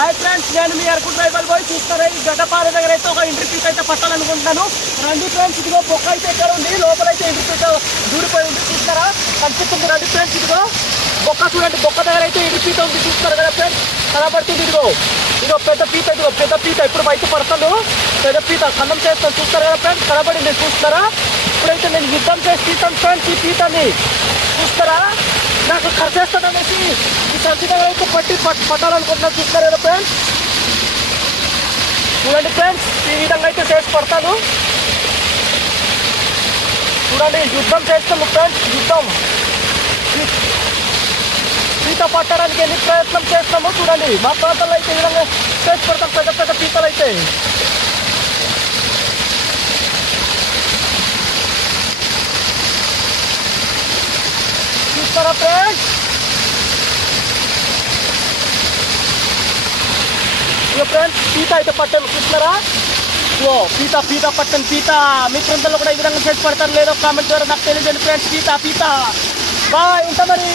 Hi friends, నేను మీ Araku tribal bye. చూస్తారా ఈ గడ్డపార దగ్గర అయితే ఒక ఎంట్రీ పీస్ అయితే పట్టాలనుకుంటున్నాను. రండి ఫ్రెండ్స్, ఇదిగో బొక్క అయితే ఎక్కడ ఉంది, లోపలైతే ఎంట్రీ పీస్ దూరిపోయి ఉంది. చూస్తారా, కనిపిస్తుంది. రండి ఫ్రెండ్స్, ఇదిగో బొక్క చూడండి. బొక్క దగ్గర అయితే ఎంట్రీ పీత ఉంది. చూస్తారు కదా ఫ్రెండ్స్, కనబడుతుంది. ఇదిగో ఇదిగో పెద్ద పీత, ఇదిగో పెద్ద పీత. ఇప్పుడు బయట పడతాను, పెద్ద పీత కన్నం చేస్తాను. చూస్తారు కదా ఫ్రెండ్స్, కనబడింది. చూస్తారా, ఇప్పుడైతే నేను యుద్ధం చేసి తీస్తాను ఫ్రెండ్స్ ఈ పీతని. చూస్తారా, నాకు ఖర్చు చేస్తాననేసి ఈ సంచి దగ్గర అయితే పట్టాలనుకుంటున్నాను. చూస్తారు కదా ఫ్రెండ్స్, చూడండి ఫ్రెండ్స్, ఈ విధంగా అయితే చేసి పడతాను. చూడండి, యుద్ధం చేస్తాము ఫ్రెండ్స్, యుద్ధం. పీత పట్టడానికి ఎన్ని ప్రయత్నం చేస్తామో చూడండి. మా ప్రాంతంలో అయితే ఈ విధంగా చేసి పడతాం పెద్ద పెద్ద పీతలు అయితే. చూస్తారా ఫ్రెండ్స్, ఇక ఫ్రెండ్స్ పీత అయితే పట్టాను. చూస్తున్నారా, ఓ పీత పీత పట్టను. పీత మీ ప్రాంతంలో కూడా ఈ విధంగా చేసి పడతారు లేదో కామెంట్ ద్వారా నాకు తెలియజేయండి ఫ్రెండ్స్. పీత పీత బాయ్, ఉంటా మరి.